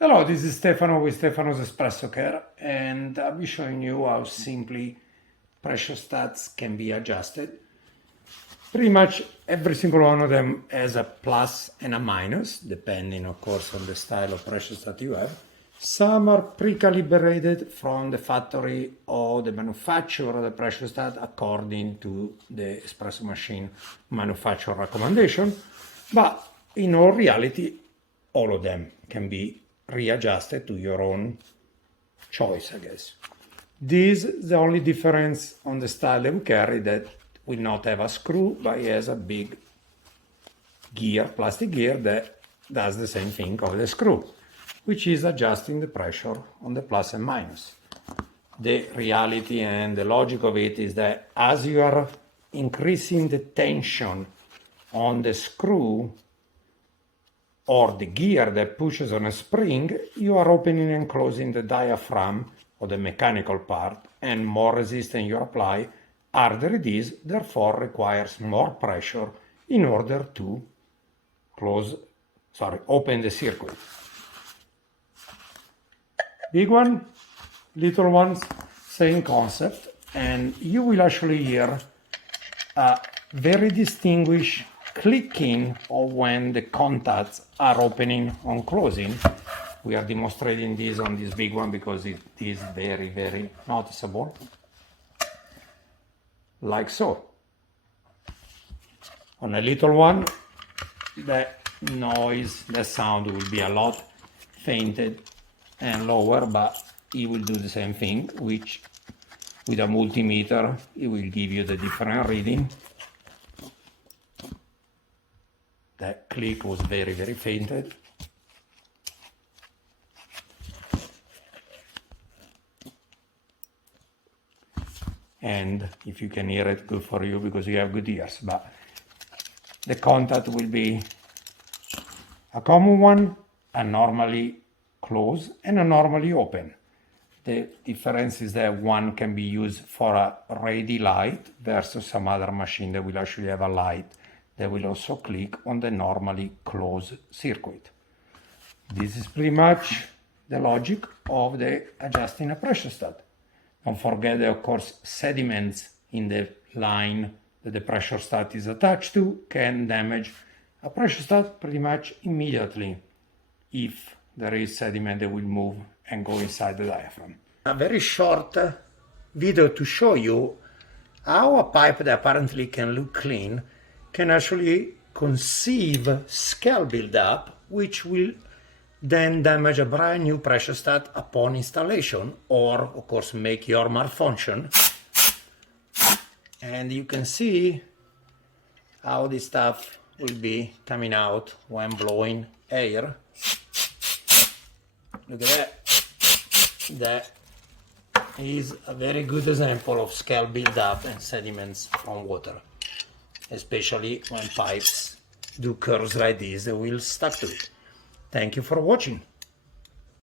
Hello, this is Stefano with Stefano's Espresso Care, and I'll be showing you how simply Pressurestats can be adjusted. Pretty much every single one of them has a plus and a minus, depending of course on the style of Pressurestat you have. Some are pre-calibrated from the factory or the manufacturer of the Pressurestat according to the Espresso Machine manufacturer recommendation, but in all reality, all of them can be readjusted to your own choice, I guess. This is the only difference on the style that we carry, that will not have a screw, but it has a big gear, plastic gear, that does the same thing of the screw, which is adjusting the pressure on the plus and minus. The reality and the logic of it is that as you are increasing the tension on the screw or the gear that pushes on a spring, you are opening and closing the diaphragm or the mechanical part, and more resistance you apply, harder it is, therefore requires more pressure in order to open the circuit. Big one, little ones, same concept, and you will actually hear a very distinguished clicking of when the contacts are opening and closing. We are demonstrating this on this big one because it is very, very noticeable, like so. On a little one, the noise, the sound will be a lot fainted and lower, but it will do the same thing, which with a multimeter, it will give you the different reading. That click was very, very fainted. And if you can hear it, good for you because you have good ears. But the contact will be a common one, a normally closed, and a normally open. The difference is that one can be used for a ready light versus some other machine that will actually have a light that will also click on the normally closed circuit. This is pretty much the logic of the adjusting a Pressurestat. Don't forget that, of course, sediments in the line that the Pressurestat is attached to can damage a Pressurestat pretty much immediately if there is sediment that will move and go inside the diaphragm. A very short video to show you how a pipe that apparently can look clean can actually conceive scale buildup, which will then damage a brand new Pressurestat upon installation, or of course make your malfunction. And you can see how this stuff will be coming out when blowing air. Look at that. That is a very good example of scale buildup and sediments from water, especially when pipes do curves like this that will stuck to it. Thank you for watching.